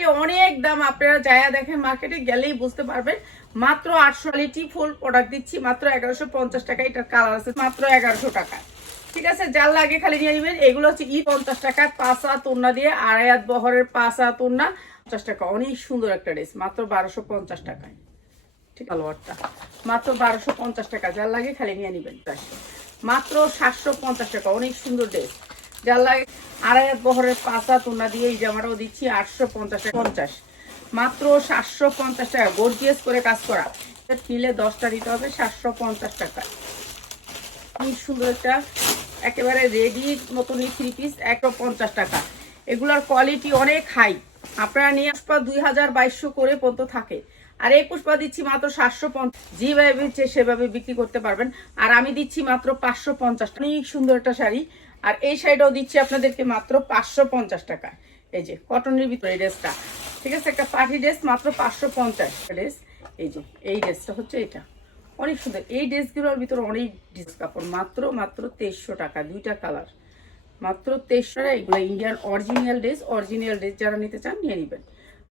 মার্কেটে অনেক দাম, আপনারা যায়া দেখেন মার্কেটে গেলেই বুঝতে পারবেন। মাত্র আটশো ফুল প্রোডাক্ট দিচ্ছি, মাত্র এগারোশো পঞ্চাশ টাকা, এটার কালার আছে মাত্র এগারোশো টাকা। ঠিক আছে, যার লাগে খালি নিয়ে নেবেন, এগুলো হচ্ছে ই পঞ্চাশ টাকায় পাঁচা তোন্না দিয়ে আড়াই হাত বহরের পাঁচা তোন্না পঞ্চাশ টাকা। অনেক সুন্দর একটা ড্রেস মাত্র বারোশো পঞ্চাশ টাকায়। ঠিক আলোয়ারটা। মাত্র বারোশো পঞ্চাশ টাকা, যার লাগে খালি নিয়ে নেবেন। মাত্র সাতশো পঞ্চাশ টাকা, অনেক সুন্দর ড্রেস যার লাগে আড়াই বহরের পাঁচা তোনা দিয়ে এই জামাটাও দিচ্ছি আটশো পঞ্চাশ মাত্র সাতশো পঞ্চাশ টাকা। গর্জিয়াস করে কাজ করা। দশটা দিতে হবে, সাতশো পঞ্চাশ টাকা। সুন্দর একটা, একেবারে রেডি মতন থ্রি পিস একশো পঞ্চাশ টাকা। এগুলার কোয়ালিটি অনেক হাই আপনারা নিয়ে পুষ্পা দুই হাজার বাইশশো করে পর্যন্ত থাকে। আর এই পুষ্পা দিচ্ছি মাত্র সাতশো পঞ্চাশ। যেভাবে সেভাবে বিক্রি করতে পারবেন। আর আমি দিচ্ছি মাত্র পাঁচশো পঞ্চাশ অনেক সুন্দর একটা শাড়ি। আর এই শাড়িটাও দিচ্ছি আপনাদেরকে মাত্র পাঁচশো পঞ্চাশ টাকা। এই যে কটনের ভিতরে এই ড্রেসটা। ঠিক আছে, একটা পার্টি ড্রেস, মাত্র পাঁচশো পঞ্চাশ ড্রেস। এই যে, এই ড্রেসটা হচ্ছে এটা। অনেক সুন্দর। এই ড্রেসগুলোর ভিতরে অনেক ডিস কাপড়। মাত্র মাত্র তেইশশো টাকা, দুইটা কালার। মাত্র তেইশশো টাকা, এগুলো Indian original dress original dress যারা নিতে চান, নিয়ে নেবেন।